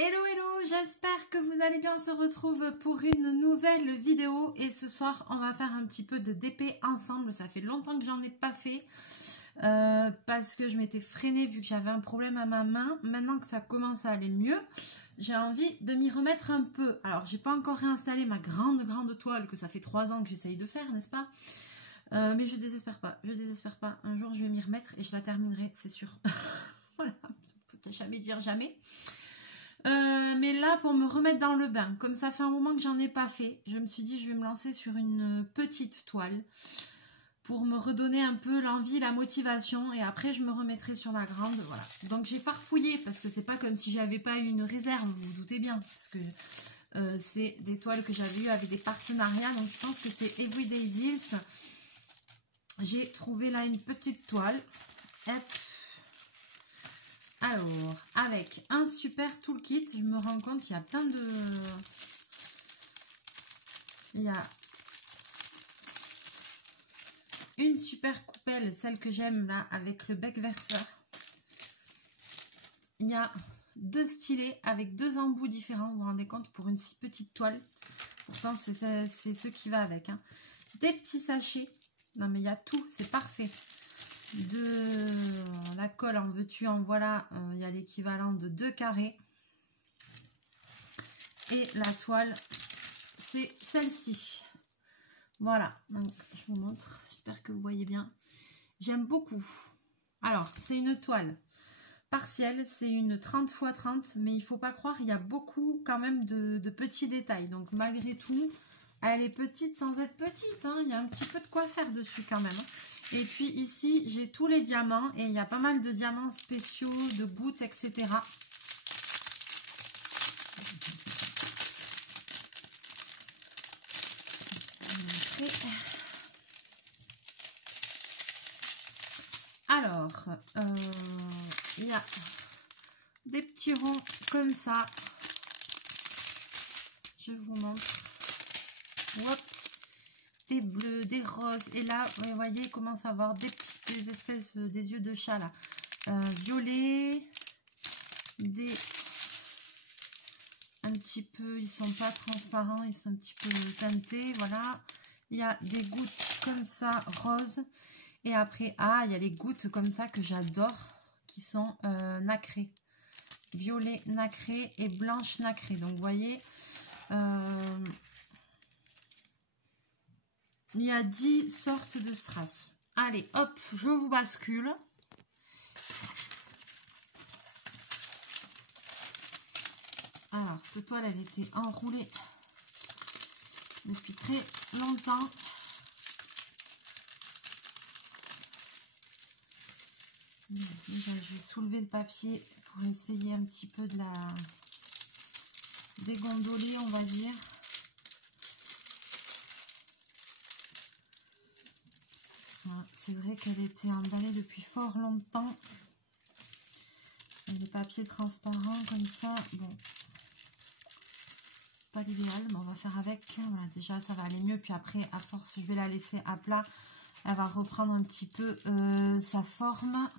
Hello hello, j'espère que vous allez bien. On se retrouve pour une nouvelle vidéo et ce soir on va faire un petit peu de DP ensemble. Ça fait longtemps que j'en ai pas fait parce que je m'étais freinée vu que j'avais un problème à ma main. Maintenant que ça commence à aller mieux, j'ai envie de m'y remettre un peu. Alors j'ai pas encore réinstallé ma grande toile que ça fait 3 ans que j'essaye de faire, n'est-ce pas? Mais je désespère pas, un jour je vais m'y remettre et je la terminerai, c'est sûr. Voilà, faut jamais dire jamais. Mais là, pour me remettre dans le bain, comme ça fait un moment que j'en ai pas fait, je me suis dit je vais me lancer sur une petite toile pour me redonner un peu l'envie, la motivation, et après je me remettrai sur la grande. Voilà. Donc j'ai farfouillé parce que c'est pas comme si j'avais pas eu une réserve, vous vous doutez bien, parce que c'est des toiles que j'avais eu avec des partenariats. Donc je pense que c'est Everyday Deals. J'ai trouvé là une petite toile. Hop. Alors, avec un super toolkit, je me rends compte qu'il y a plein de... Il y a une super coupelle, celle que j'aime là, avec le bec verseur. Il y a 2 stylets avec 2 embouts différents, vous vous rendez compte, pour une si petite toile. Pourtant, c'est ce qui va avec. Hein. Des petits sachets. Non mais il y a tout, c'est parfait. De la colle en veux-tu en voilà, il y a l'équivalent de 2 carrés et la toile c'est celle-ci. Voilà, donc je vous montre, j'espère que vous voyez bien. J'aime beaucoup. Alors c'est une toile partielle, c'est une 30 x 30, mais il faut pas croire, il y a beaucoup quand même de petits détails, donc malgré tout elle est petite sans être petite, hein. Il y a un petit peu de quoi faire dessus quand même, hein. Et puis ici, j'ai tous les diamants et il y a pas mal de diamants spéciaux, de gouttes, etc. Alors, il y a des petits ronds comme ça. Je vous montre. Hop. Des bleus, des roses, et là vous voyez il commence à avoir des espèces des yeux de chat là, violets, des un petit peu, ils sont pas transparents, ils sont un petit peu teintés, voilà. Il y a des gouttes comme ça roses, et après il y a les gouttes comme ça que j'adore qui sont nacrées, violet nacré et blanche nacrée. Donc vous voyez il y a 10 sortes de strass. Allez, hop, je vous bascule. Alors, cette toile, elle était enroulée depuis très longtemps. Déjà, je vais soulever le papier pour essayer un petit peu de la dégondoler, on va dire. C'est vrai qu'elle était emballée depuis fort longtemps. Et les papiers transparents comme ça, bon, pas l'idéal, mais on va faire avec. Voilà, déjà ça va aller mieux. Puis après, à force, je vais la laisser à plat. Elle va reprendre un petit peu sa forme.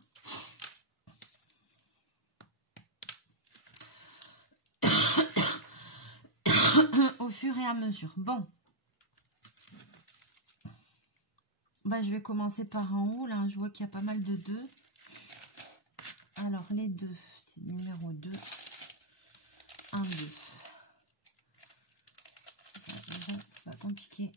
Au fur et à mesure. Bon. Bah, je vais commencer par en haut, là, je vois qu'il y a pas mal de 2. Alors, les 2, c'est le numéro 2. 1, 2. C'est pas compliqué.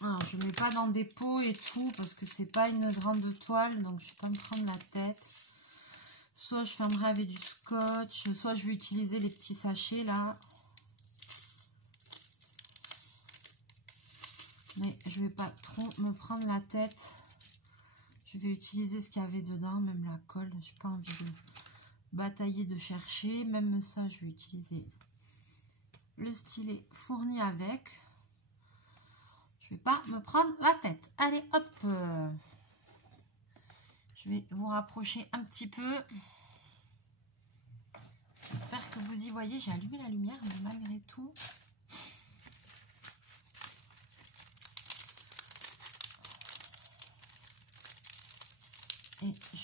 Alors, je ne mets pas dans des pots et tout, parce que c'est pas une grande toile, donc je ne vais pas me prendre la tête. Soit je fermerai avec du scotch, soit je vais utiliser les petits sachets là. Mais je vais pas trop me prendre la tête. Je vais utiliser ce qu'il y avait dedans, même la colle. Je n'ai pas envie de batailler, de chercher. Même ça, je vais utiliser le stylet fourni avec. Je vais pas me prendre la tête. Allez, hop. Je vais vous rapprocher un petit peu. J'espère que vous y voyez. J'ai allumé la lumière, mais malgré tout,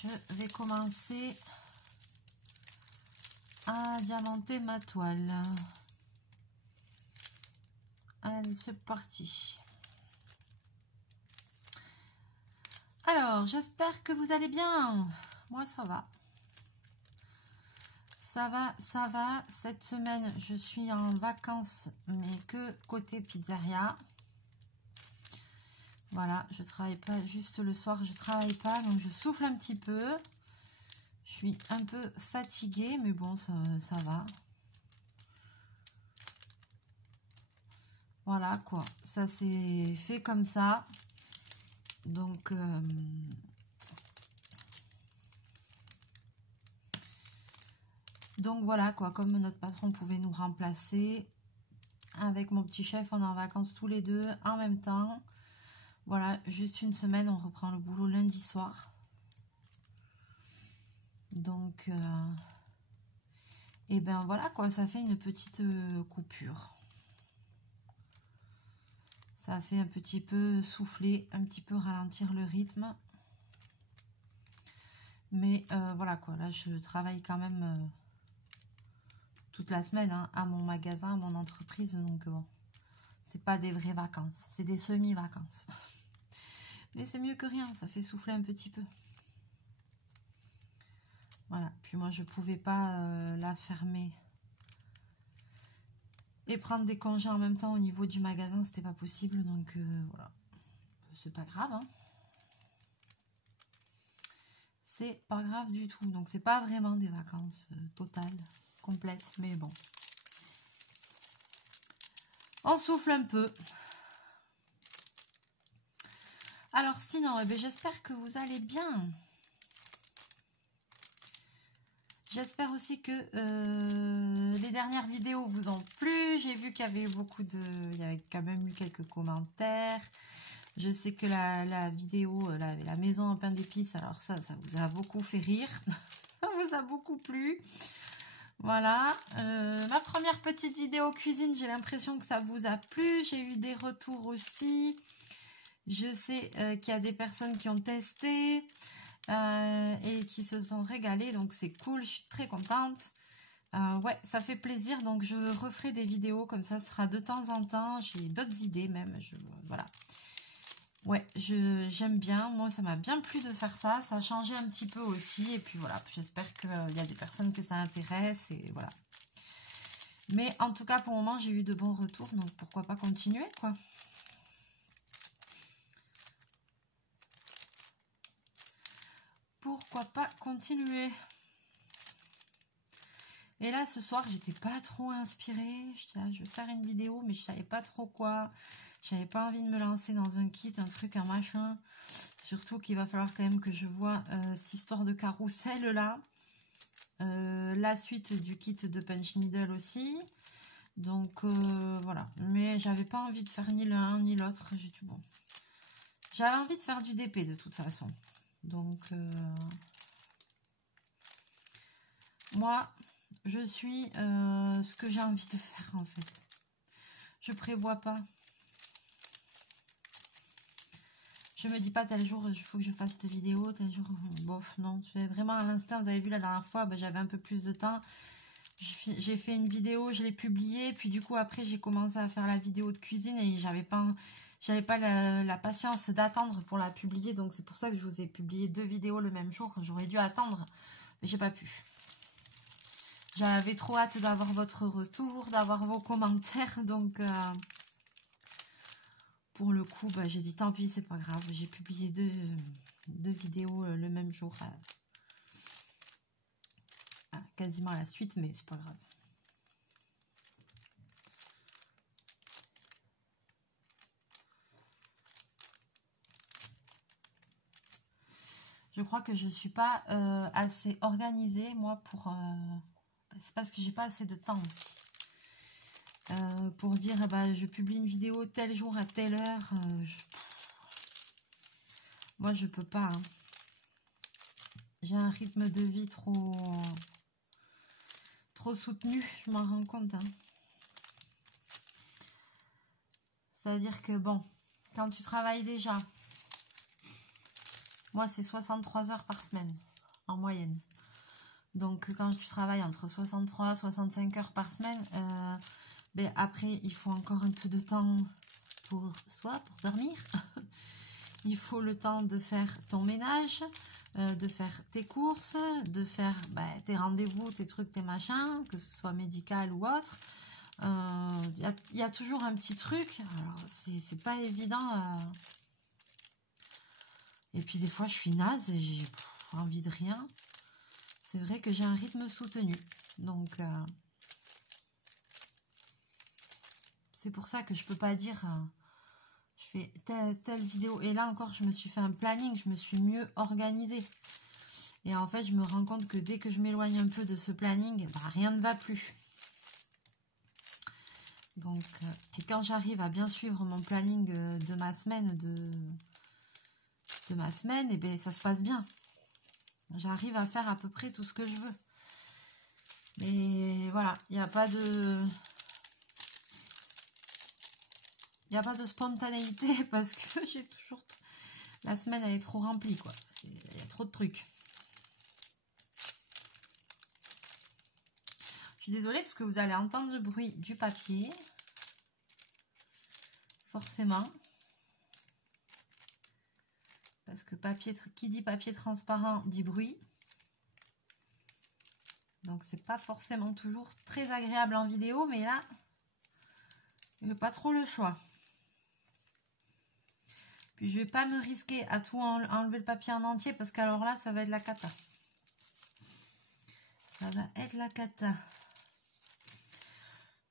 je vais commencer à diamanter ma toile. Allez, c'est parti. Alors, j'espère que vous allez bien. Moi, ça va. Ça va, ça va. Cette semaine, je suis en vacances, mais que côté pizzeria. Voilà, je travaille pas, juste le soir, je travaille pas, donc je souffle un petit peu. Je suis un peu fatiguée, mais bon, ça va. Voilà, quoi. Ça s'est fait comme ça. Donc, voilà, quoi. Comme notre patron pouvait nous remplacer, avec mon petit chef, on est en vacances tous les deux en même temps. Voilà, juste une semaine, on reprend le boulot lundi soir. Donc, et ben voilà, quoi. Ça fait une petite coupure. Ça fait un petit peu souffler, un petit peu ralentir le rythme. Mais voilà, quoi. Là, je travaille quand même toute la semaine hein, à mon magasin, à mon entreprise. Donc, bon, c'est pas des vraies vacances. C'est des semi-vacances. Mais c'est mieux que rien. Ça fait souffler un petit peu. Voilà. Puis moi, je pouvais pas la fermer et prendre des congés en même temps au niveau du magasin. C'était pas possible. Donc, voilà. C'est pas grave, hein. C'est pas grave du tout. Donc, c'est pas vraiment des vacances totales, complètes. Mais bon. On souffle un peu. Alors, sinon, eh bien, j'espère que vous allez bien. J'espère aussi que les dernières vidéos vous ont plu. J'ai vu qu'il y avait eu il y avait quand même eu quelques commentaires. Je sais que la vidéo, la maison en pain d'épices, alors ça vous a beaucoup fait rire. Ça vous a beaucoup plu. Voilà. Ma première petite vidéo cuisine, j'ai l'impression que ça vous a plu. J'ai eu des retours aussi. Je sais qu'il y a des personnes qui ont testé. Et qui se sont régalés, donc c'est cool, je suis très contente. Ouais, ça fait plaisir, donc je referai des vidéos comme ça, ce sera de temps en temps. J'ai d'autres idées même, voilà. Ouais, j'aime bien, moi ça m'a bien plu de faire ça, ça a changé un petit peu aussi, et puis voilà, j'espère qu'il y a des personnes que ça intéresse, et voilà. Mais en tout cas, pour le moment, j'ai eu de bons retours, donc pourquoi pas continuer, quoi. Pourquoi pas continuer? Et là, ce soir, j'étais pas trop inspirée. J'étais là, je vais faire une vidéo, mais je savais pas trop quoi. J'avais pas envie de me lancer dans un kit, un truc, un machin. Surtout qu'il va falloir quand même que je vois cette histoire de carrousel là. La suite du kit de Punch Needle aussi. Donc, voilà. Mais j'avais pas envie de faire ni l'un ni l'autre. J'ai dit bon. J'avais envie de faire du DP de toute façon. Donc, moi, je suis ce que j'ai envie de faire en fait. Je prévois pas. Je me dis pas tel jour il faut que je fasse cette vidéo, tel jour bof, non. C'est vraiment à l'instant, vous avez vu la dernière fois, ben, j'avais un peu plus de temps. J'ai fait une vidéo, je l'ai publiée, puis du coup après j'ai commencé à faire la vidéo de cuisine et j'avais pas la patience d'attendre pour la publier, donc c'est pour ça que je vous ai publié 2 vidéos le même jour. J'aurais dû attendre, mais j'ai pas pu. J'avais trop hâte d'avoir votre retour, d'avoir vos commentaires, donc pour le coup, bah, j'ai dit tant pis, c'est pas grave. J'ai publié deux vidéos le même jour, quasiment à la suite, mais c'est pas grave. Je crois que je suis pas assez organisée, moi, pour... c'est parce que j'ai pas assez de temps aussi. Pour dire, bah, je publie une vidéo tel jour à telle heure. Moi, je peux pas. Hein. J'ai un rythme de vie trop soutenu, je m'en rends compte. Hein. C'est-à-dire que, bon, quand tu travailles déjà, moi, c'est 63 heures par semaine. en moyenne. Donc quand tu travailles entre 63 et 65 heures par semaine, ben après il faut encore un peu de temps pour dormir. Il faut le temps de faire ton ménage, de faire tes courses, de faire tes rendez-vous, tes trucs, tes machins, que ce soit médical ou autre. Y a toujours un petit truc. Alors c'est pas évident. Et puis des fois je suis naze et j'ai envie de rien. C'est vrai que j'ai un rythme soutenu. Donc c'est pour ça que je peux pas dire je fais telle vidéo. Et là encore je me suis fait un planning, je me suis mieux organisée. Et en fait je me rends compte que dès que je m'éloigne un peu de ce planning, rien ne va plus. Donc et quand j'arrive à bien suivre mon planning de ma semaine, et bien ça se passe bien. J'arrive à faire à peu près tout ce que je veux. Mais voilà, il n'y a pas de... Il n'y a pas de spontanéité parce que j'ai toujours... La semaine, elle est trop remplie, quoi. Il y a trop de trucs. Je suis désolée parce que vous allez entendre le bruit du papier. Forcément. Parce que qui dit papier transparent dit bruit. Donc c'est pas forcément toujours très agréable en vidéo, mais là, il n'y a pas trop le choix. Puis je vais pas me risquer à tout enlever le papier en entier parce qu'alors là, ça va être la cata. Ça va être la cata.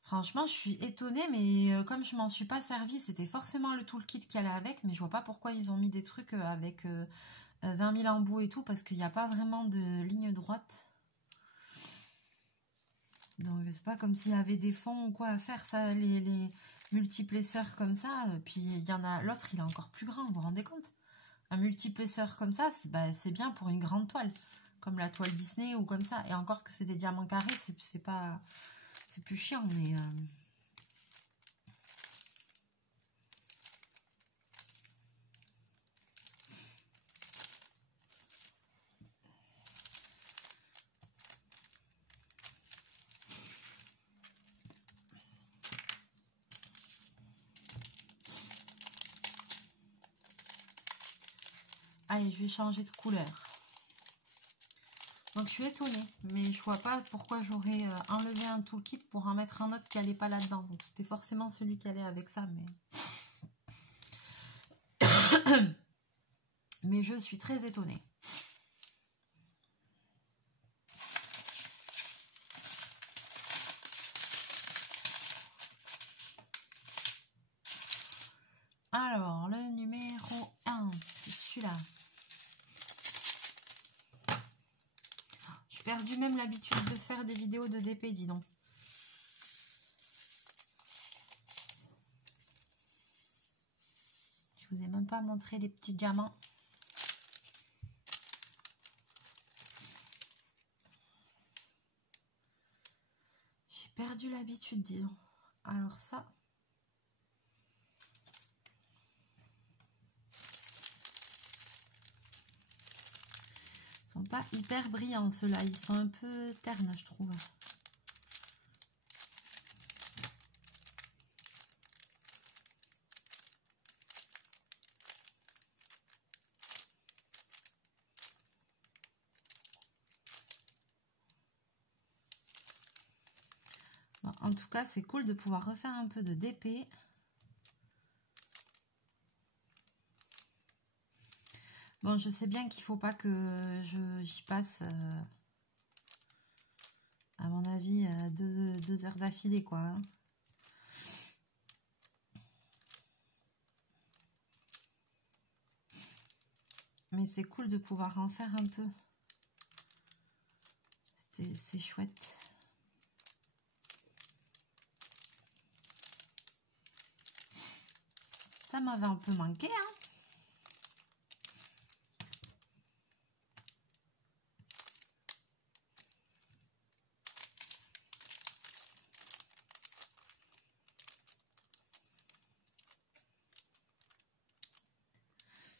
Franchement, je suis étonnée, mais comme je m'en suis pas servi, c'était forcément le toolkit qui allait avec, mais je vois pas pourquoi ils ont mis des trucs avec 20 000 embouts et tout, parce qu'il n'y a pas vraiment de ligne droite. Donc c'est pas comme s'il y avait des fonds ou quoi à faire, ça, les multiplesseurs comme ça. Puis il y en a, l'autre il est encore plus grand, vous vous rendez compte? Un multiplesseur comme ça, c'est bien pour une grande toile, comme la toile Disney ou comme ça. Et encore que c'est des diamants carrés, c'est pas... C'est plus chiant, mais... Allez, je vais changer de couleur. Donc, je suis étonnée, mais je vois pas pourquoi j'aurais enlevé un toolkit pour en mettre un autre qui allait pas là-dedans. Donc, c'était forcément celui qui allait avec ça, mais... mais je suis très étonnée. Alors, le numéro 1, c'est celui-là. J'ai perdu même l'habitude de faire des vidéos de DP, dis donc. Je vous ai même pas montré les petits diamants. J'ai perdu l'habitude, disons. Alors ça... Ils sont pas hyper brillants ceux-là, ils sont un peu ternes je trouve. Bon, en tout cas c'est cool de pouvoir refaire un peu de DP. Bon, je sais bien qu'il faut pas que j'y passe, à mon avis, 2 heures d'affilée, quoi. Hein. Mais c'est cool de pouvoir en faire un peu. C'est chouette. Ça m'avait un peu manqué, hein.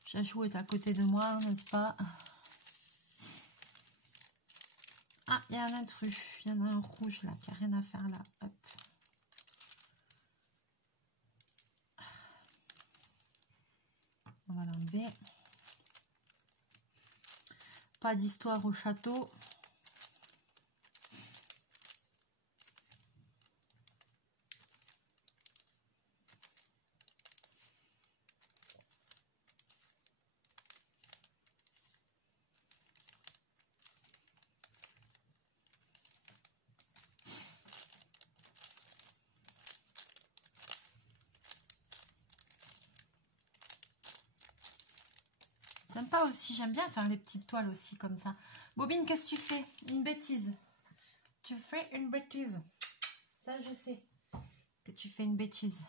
Chachou est à côté de moi, n'est-ce pas? il y a un intrus. Il y en a un rouge là qui n'a rien à faire là. Hop. On va l'enlever. Pas d'histoire au château. Sympa aussi, j'aime bien faire les petites toiles aussi comme ça. Bobine, qu'est-ce que tu fais? Une bêtise. Tu fais une bêtise. Ça, je sais que tu fais une bêtise.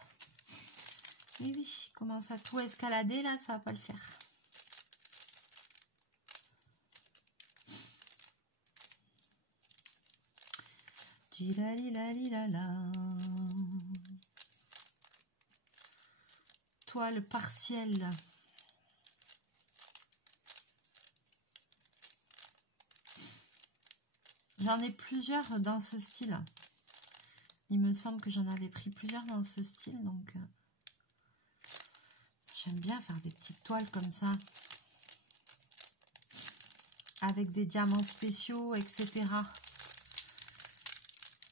Oui, oui, commence à tout escalader là, ça va pas le faire. Toile partielle. J'en ai plusieurs dans ce style. Il me semble que j'en avais pris plusieurs dans ce style, donc j'aime bien faire des petites toiles comme ça. Avec des diamants spéciaux, etc.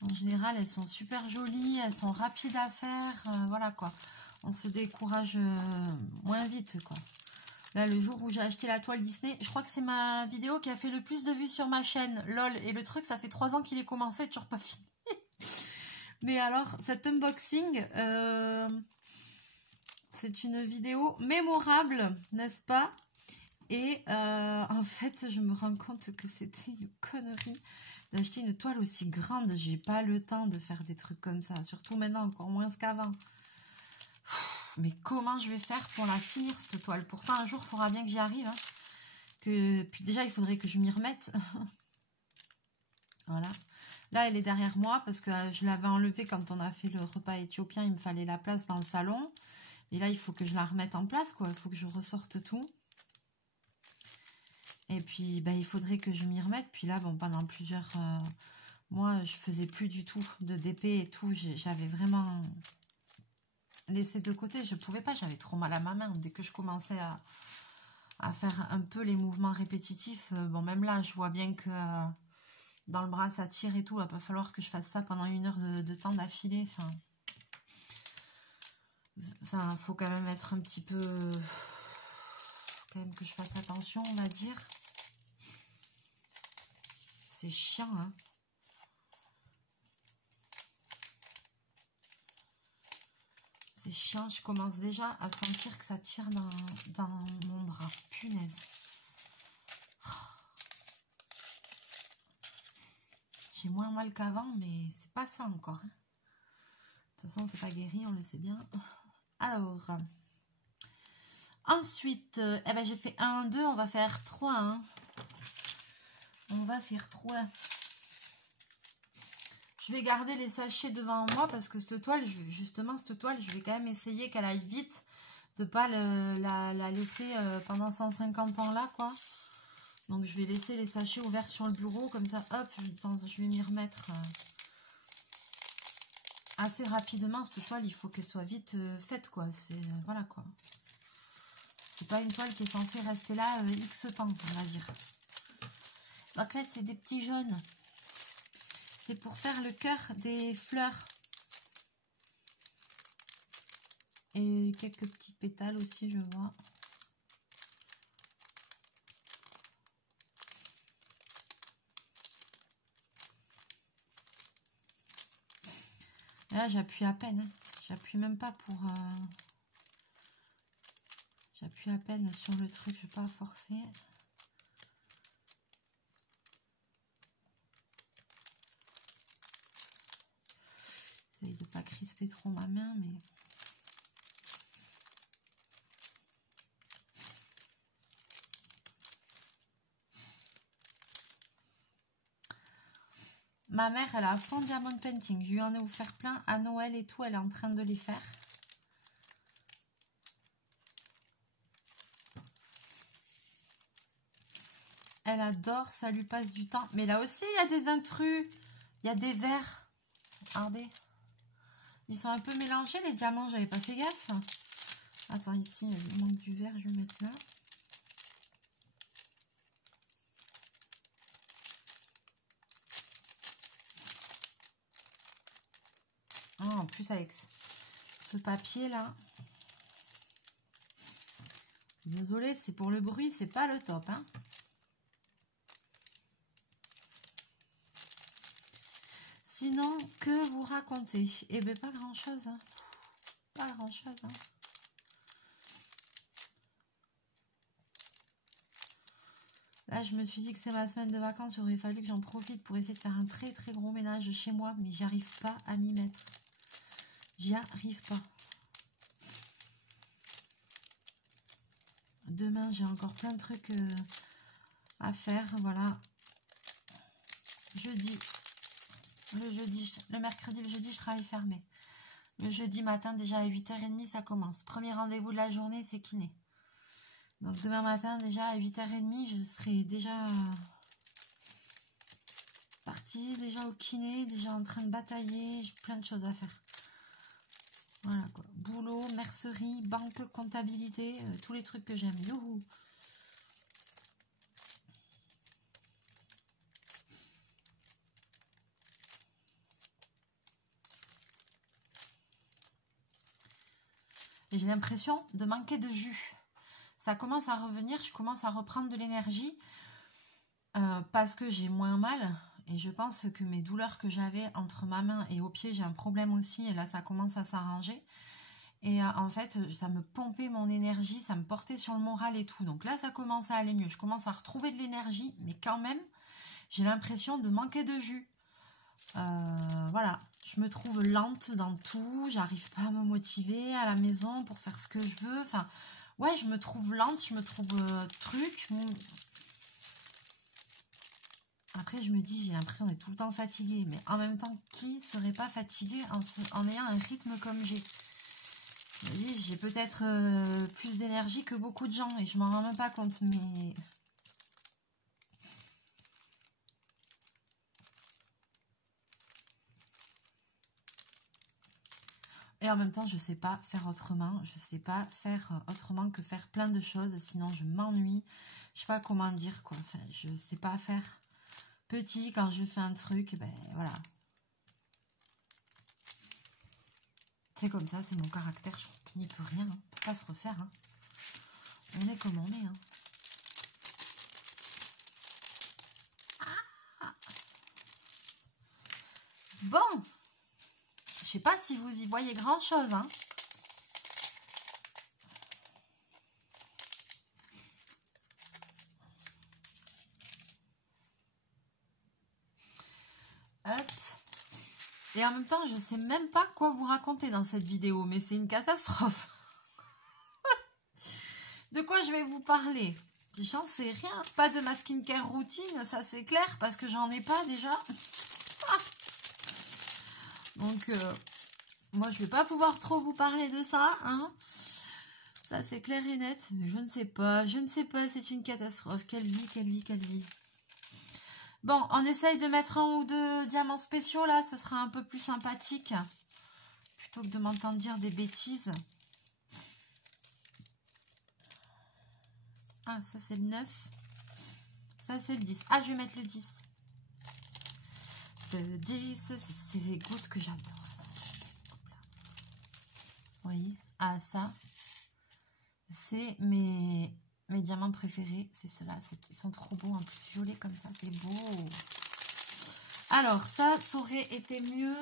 En général, elles sont super jolies, elles sont rapides à faire, voilà quoi. On se décourage moins vite quoi. Là, le jour où j'ai acheté la toile Disney, je crois que c'est ma vidéo qui a fait le plus de vues sur ma chaîne, lol. Et le truc, ça fait 3 ans qu'il est commencé, toujours pas fini. Mais alors, cet unboxing, c'est une vidéo mémorable, n'est-ce pas? Et en fait, je me rends compte que c'était une connerie d'acheter une toile aussi grande. J'ai pas le temps de faire des trucs comme ça, surtout maintenant, encore moins qu'avant. Mais comment je vais faire pour la finir cette toile? Pourtant un jour il faudra bien que j'y arrive hein. Puis déjà il faudrait que je m'y remette. Voilà, là elle est derrière moi parce que je l'avais enlevée quand on a fait le repas éthiopien. Il me fallait la place dans le salon et là il faut que je la remette en place quoi. Il faut que je ressorte tout et puis bah, il faudrait que je m'y remette. Puis là bon, pendant plusieurs mois je faisais plus du tout de DP et tout. J'avais vraiment laisser de côté, je pouvais pas, j'avais trop mal à ma main. Dès que je commençais à faire un peu les mouvements répétitifs, bon même là je vois bien que dans le bras ça tire et tout, il va pas falloir que je fasse ça pendant 1 heure de temps d'affilée, enfin faut quand même être un petit peu, quand même que je fasse attention on va dire. C'est chiant hein. C'est chiant, je commence déjà à sentir que ça tire dans mon bras. Punaise. J'ai moins mal qu'avant, mais c'est pas ça encore. De toute façon, c'est pas guéri, on le sait bien. Alors, ensuite, eh ben, j'ai fait 1, 2, on va faire 3. Hein. On va faire 3. Je vais garder les sachets devant moi parce que cette toile, justement, cette toile, je vais quand même essayer qu'elle aille vite, de pas la laisser pendant 150 ans là, quoi. Donc, je vais laisser les sachets ouverts sur le bureau, comme ça, hop, je vais m'y remettre assez rapidement. Cette toile, il faut qu'elle soit vite faite, quoi. Voilà, quoi. C'est pas une toile qui est censée rester là X temps, on va dire. Donc là, c'est des petits jaunes. C'est pour faire le cœur des fleurs. Et quelques petits pétales aussi, je vois. Et là, j'appuie à peine. Hein. J'appuie même pas pour... J'appuie à peine sur le truc, je ne vais pas forcer. J'essaye de ne pas crisper trop ma main, mais... Ma mère, elle a à fond Diamond Painting. Je lui en ai offert plein à Noël et tout. Elle est en train de les faire. elle adore, ça lui passe du temps. Mais là aussi, il y a des intrus. Il y a des verres. Regardez. Ils sont un peu mélangés, les diamants. J'avais pas fait gaffe. Attends, ici, il manque du vert. Je vais le mettre là. Oh, en plus, avec ce papier-là. Désolée, c'est pour le bruit. C'est pas le top, hein. Sinon, que vous racontez? Eh bien, pas grand-chose. Hein. Pas grand-chose. Hein. Là, je me suis dit que c'est ma semaine de vacances. Il aurait fallu que j'en profite pour essayer de faire un très très gros ménage chez moi. Mais j'arrive pas à m'y mettre. J'y arrive pas. Demain, j'ai encore plein de trucs à faire. Voilà. Jeudi. Le mercredi, le jeudi, je travaille fermé. Le jeudi matin, déjà à 8h30, ça commence. Premier rendez-vous de la journée, c'est kiné. Donc demain matin, déjà à 8h30, je serai déjà partie, déjà au kiné, déjà en train de batailler. J'ai plein de choses à faire. Voilà quoi. Boulot, mercerie, banque, comptabilité, tous les trucs que j'aime. Youhou! Et j'ai l'impression de manquer de jus. Ça commence à revenir, je commence à reprendre de l'énergie parce que j'ai moins mal. Et je pense que mes douleurs que j'avais entre ma main et au pied, j'ai un problème aussi. Et là, ça commence à s'arranger. Et en fait, ça me pompait mon énergie, ça me portait sur le moral et tout. Donc là, ça commence à aller mieux. Je commence à retrouver de l'énergie, mais quand même, j'ai l'impression de manquer de jus. Voilà, je me trouve lente dans tout, j'arrive pas à me motiver à la maison pour faire ce que je veux. Enfin, ouais, je me trouve lente, je me trouve truc. Après, je me dis, j'ai l'impression d'être tout le temps fatiguée. Mais en même temps, qui serait pas fatigué en ayant un rythme comme j'ai? Je me dis, j'ai peut-être plus d'énergie que beaucoup de gens et je m'en rends même pas compte. Mais et en même temps, je sais pas faire autrement. Je sais pas faire autrement que faire plein de choses. Sinon, je m'ennuie. Je sais pas comment dire, quoi. Enfin, je sais pas faire petit quand je fais un truc. Ben voilà. C'est comme ça, c'est mon caractère. Je n'y peux rien. Hein. On peut pas se refaire. Hein. On est comme on est. Hein. Ah. Bon. Je sais pas si vous y voyez grand chose, hein. Hop. Et en même temps, je sais même pas quoi vous raconter dans cette vidéo, mais c'est une catastrophe. De quoi je vais vous parler? J'en sais rien. Pas de ma skincare routine, ça c'est clair, parce que j'en ai pas déjà. Donc, moi je vais pas pouvoir trop vous parler de ça, hein. Ça c'est clair et net, mais je ne sais pas, c'est une catastrophe. Quelle vie, quelle vie, quelle vie. Bon, on essaye de mettre un ou deux diamants spéciaux là, ce sera un peu plus sympathique. Plutôt que de m'entendre dire des bêtises. Ah, ça c'est le 9. Ça c'est le 10. Ah, je vais mettre le 10. Le 10, c'est des gouttes que j'adore. Vous voyez? Ah, ça, c'est mes diamants préférés. C'est ceux-là. Ils sont trop beaux. En plus, violet comme ça, c'est beau. Alors, ça aurait été mieux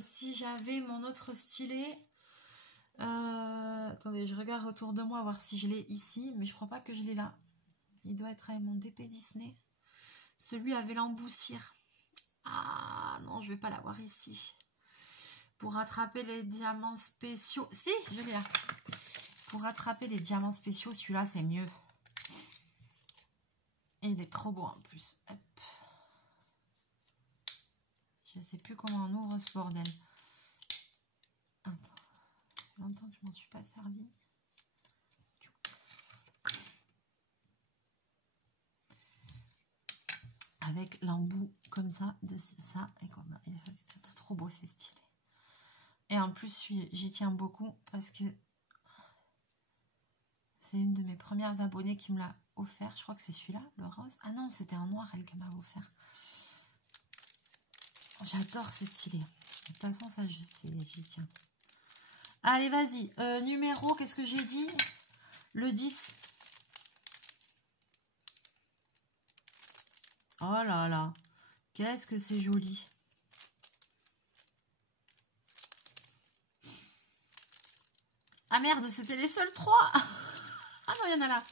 si j'avais mon autre stylet. Attendez, je regarde autour de moi voir si je l'ai ici. Mais je crois pas que je l'ai là. Il doit être avec mon DP Disney. Celui avec l'emboussire. Ah non, je vais pas l'avoir ici. Pour rattraper les diamants spéciaux. Si, je l'ai là. Pour rattraper les diamants spéciaux, celui-là, c'est mieux. Et il est trop beau en plus. Hop. Je sais plus comment on ouvre ce bordel. Attends. Ça fait longtemps que je m'en suis pas servi. avec l'embout comme ça, de ça, et comme c'est trop beau, c'est stylé. Et en plus, j'y tiens beaucoup parce que c'est une de mes premières abonnées qui me l'a offert. Je crois que c'est celui-là, le rose. Ah non, c'était en noir, elle, qui m'a offert. J'adore, c'est stylé. De toute façon, ça, j'y tiens. Allez, vas-y. Numéro, qu'est-ce que j'ai dit? Le 10. Oh là là. Qu'est-ce que c'est joli. Ah merde, c'était les seuls 3. Ah non, il y en a là.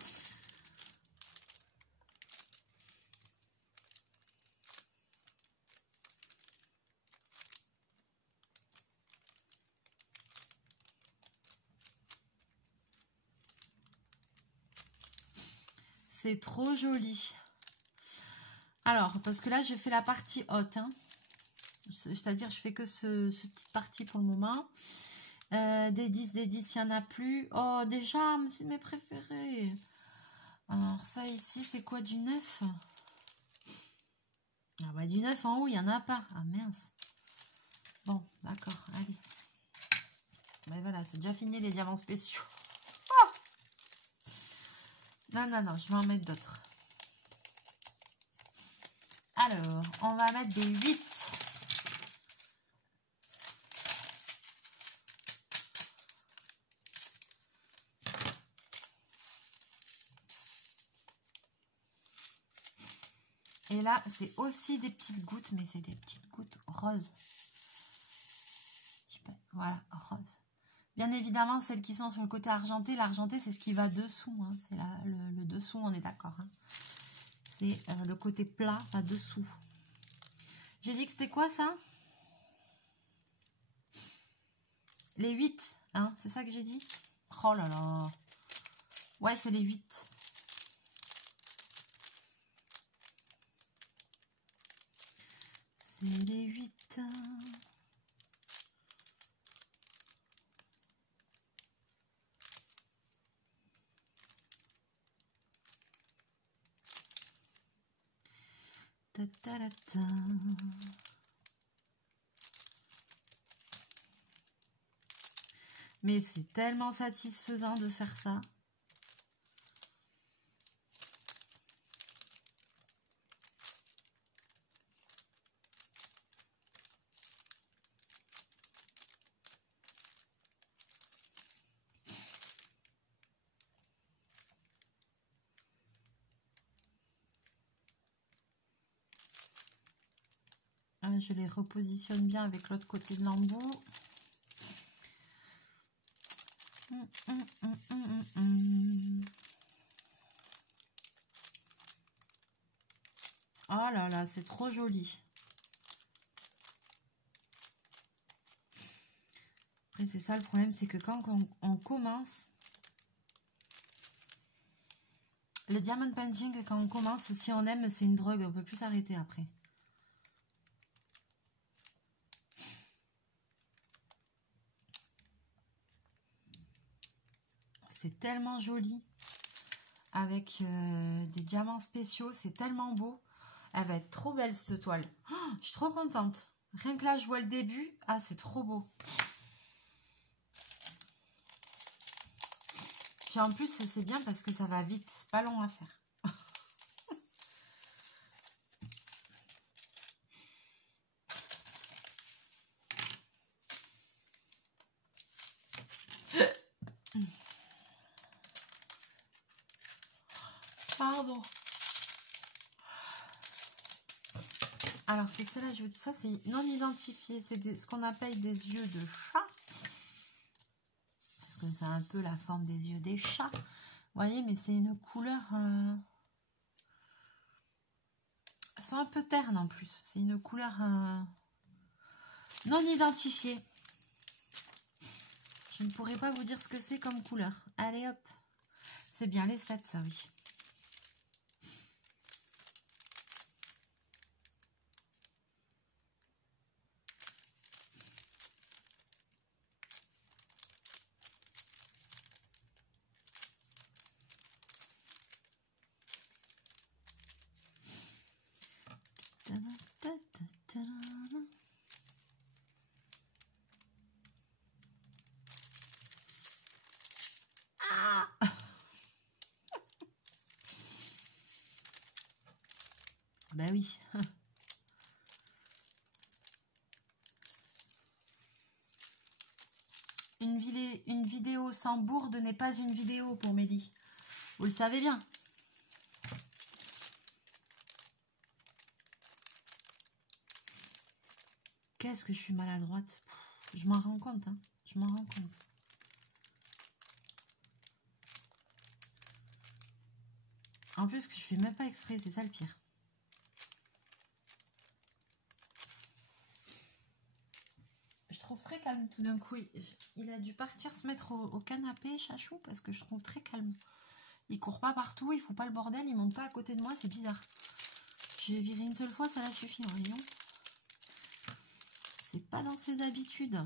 C'est trop joli. Alors, parce que là, je fais la partie haute. Hein. C'est-à-dire, je fais que ce petite partie pour le moment. Des 10, il n'y en a plus. Oh, déjà, c'est mes préférés. Alors, ça ici, c'est quoi, du 9? Ah bah, du 9 en haut, il n'y en a pas. Ah, mince. Bon, d'accord, allez. Mais voilà, c'est déjà fini les diamants spéciaux. Oh, non, non, non, je vais en mettre d'autres. Alors, on va mettre des 8. Et là, c'est aussi des petites gouttes, mais c'est des petites gouttes roses. Je sais pas, voilà, rose. Bien évidemment, celles qui sont sur le côté argenté, l'argenté, c'est ce qui va dessous. Hein. C'est le dessous, on est d'accord. Hein. C'est le côté plat, va dessous. J'ai dit que c'était quoi, ça? Les 8, hein, c'est ça que j'ai dit? Oh là là. Ouais, c'est les 8. C'est les 8. Ta ta ta ta. Mais c'est tellement satisfaisant de faire ça. Je les repositionne bien avec l'autre côté de l'embout. Oh là là, c'est trop joli. Après, c'est ça le problème, c'est que quand on commence, le diamond painting, quand on commence, si on aime, c'est une drogue, on peut plus s'arrêter après. C'est tellement joli. Avec des diamants spéciaux, c'est tellement beau. Elle va être trop belle cette toile. Oh, je suis trop contente. Rien que là, je vois le début. Ah, c'est trop beau. Puis en plus, c'est bien parce que ça va vite. C'est pas long à faire. Pardon. Alors, c'est celle-là, je vous dis ça, c'est non identifié. C'est ce qu'on appelle des yeux de chat. Parce que c'est un peu la forme des yeux des chats. Vous voyez, mais c'est une couleur... Elles sont un peu ternes en plus. C'est une couleur non identifiée. Je ne pourrais pas vous dire ce que c'est comme couleur. Allez, hop. C'est bien les 7, ça, oui. bah oui. Une vidéo sans bourde n'est pas une vidéo pour Mélie. Vous le savez bien. Qu'est-ce que je suis maladroite. Je m'en rends compte, hein. Je m'en rends compte. En plus que je fais même pas exprès, c'est ça le pire. Je trouve très calme tout d'un coup. Il a dû partir se mettre au canapé, Chachou, parce que je trouve très calme. Il court pas partout, il fout pas le bordel, il monte pas à côté de moi, c'est bizarre. J'ai viré une seule fois, ça l'a suffi, voyons. C'est pas dans ses habitudes.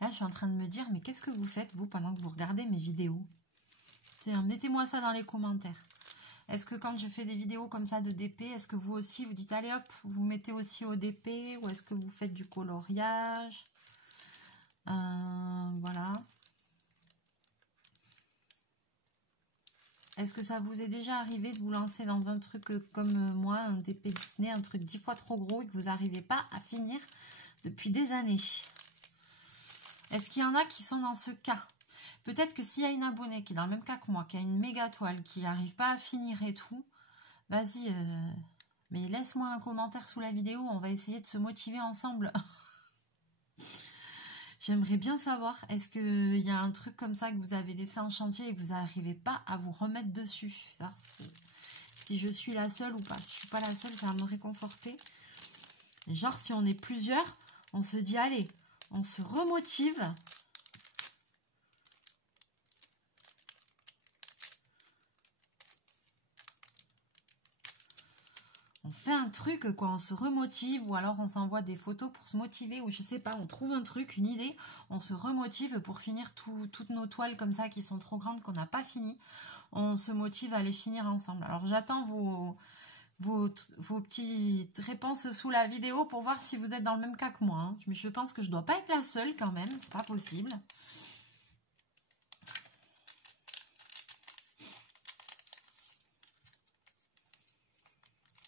Là, je suis en train de me dire, mais qu'est-ce que vous faites, vous, pendant que vous regardez mes vidéos? Mettez-moi ça dans les commentaires. Est-ce que quand je fais des vidéos comme ça de DP, est-ce que vous aussi, vous dites, allez hop, vous mettez aussi au DP, ou est-ce que vous faites du coloriage? Voilà. Est-ce que ça vous est déjà arrivé de vous lancer dans un truc comme moi, un DP Disney, un truc 10 fois trop gros et que vous n'arrivez pas à finir depuis des années? Est-ce qu'il y en a qui sont dans ce cas? Peut-être que s'il y a une abonnée qui est dans le même cas que moi, qui a une méga toile, qui n'arrive pas à finir et tout, vas-y, mais laisse-moi un commentaire sous la vidéo, on va essayer de se motiver ensemble. J'aimerais bien savoir, est-ce qu'il y a un truc comme ça que vous avez laissé en chantier et que vous n'arrivez pas à vous remettre dessus? Si je suis la seule ou pas. Si je ne suis pas la seule, ça va me réconforter. Et genre, si on est plusieurs, on se dit, allez, on se remotive. On fait un truc, quoi, on se remotive, ou alors on s'envoie des photos pour se motiver, ou je sais pas, on trouve un truc, une idée, on se remotive pour finir toutes nos toiles comme ça qui sont trop grandes, qu'on n'a pas fini. On se motive à les finir ensemble. Alors j'attends vos petites réponses sous la vidéo pour voir si vous êtes dans le même cas que moi. Hein. Je pense que je dois pas être la seule quand même, c'est pas possible.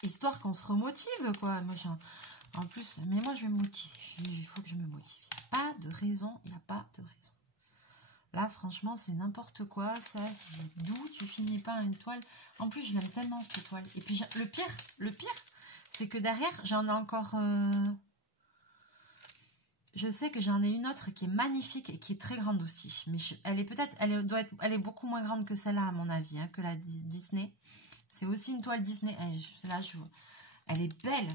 Histoire qu'on se remotive, quoi. Moi, en plus, mais moi, je vais me motiver. Il faut que je me motive. Il n'y a pas de raison. Il n'y a pas de raison. Là, franchement, c'est n'importe quoi. Ça, d'où tu finis pas une toile. En plus, je l'aime tellement, cette toile. Et puis, le pire, c'est que derrière, j'en ai encore... Je sais que j'en ai une autre qui est magnifique et qui est très grande aussi. Mais elle est peut-être... Elle est beaucoup moins grande que celle-là, à mon avis, hein, que la Disney. C'est aussi une toile Disney. Elle est belle.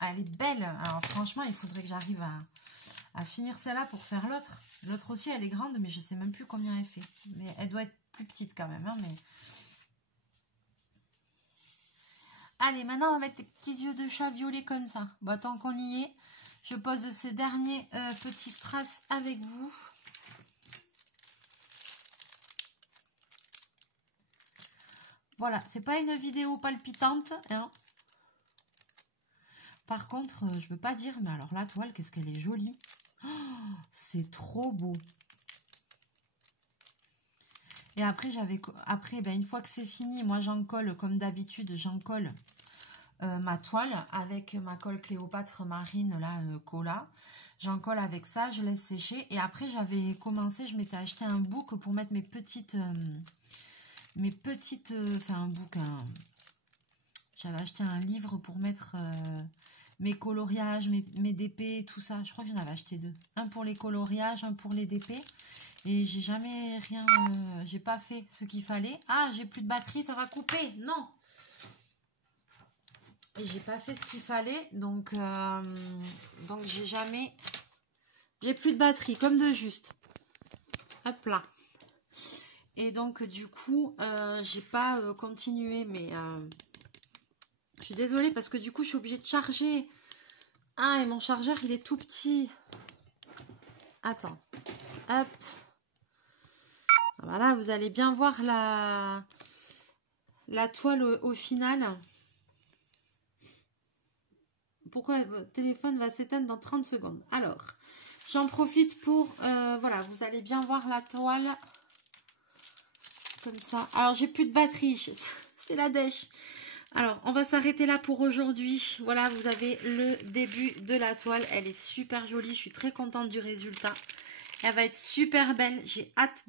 Elle est belle. Alors franchement, il faudrait que j'arrive à finir celle-là pour faire l'autre. L'autre aussi, elle est grande, mais je ne sais même plus combien elle fait. Mais elle doit être plus petite quand même. Hein, mais... Allez, maintenant avec tes petits yeux de chat violets comme ça. Bon, tant qu'on y est, je pose ces derniers petits strass avec vous. Voilà, c'est pas une vidéo palpitante, hein. Par contre, je veux pas dire, mais alors la toile, qu'est-ce qu'elle est jolie. Oh, c'est trop beau. Et après, une fois que c'est fini, moi j'en colle, comme d'habitude, j'en colle ma toile avec ma colle Cléopâtre Marine, là, Cola. J'en colle avec ça, je laisse sécher. Et après, j'avais commencé, je m'étais acheté un book pour mettre mes petites... un bouquin. J'avais acheté un livre pour mettre mes coloriages, mes DP, tout ça. Je crois que j'en avais acheté 2. Un pour les coloriages, un pour les DP. Et j'ai jamais rien... j'ai pas fait ce qu'il fallait. Ah, j'ai plus de batterie, ça va couper. Non. Et j'ai pas fait ce qu'il fallait. Donc j'ai jamais... J'ai plus de batterie, comme de juste. Hop là. Et donc, du coup, j'ai pas continué, mais je suis désolée parce que du coup, je suis obligée de charger. Ah, et mon chargeur, il est tout petit. Attends. Hop. Voilà, vous allez bien voir la toile au final. pourquoi votre téléphone va s'éteindre dans 30 secondes. Alors, j'en profite pour, voilà, vous allez bien voir la toile. Comme ça. Alors, j'ai plus de batterie. C'est la dèche. Alors, on va s'arrêter là pour aujourd'hui. Voilà, vous avez le début de la toile. Elle est super jolie. Je suis très contente du résultat. Elle va être super belle. J'ai hâte de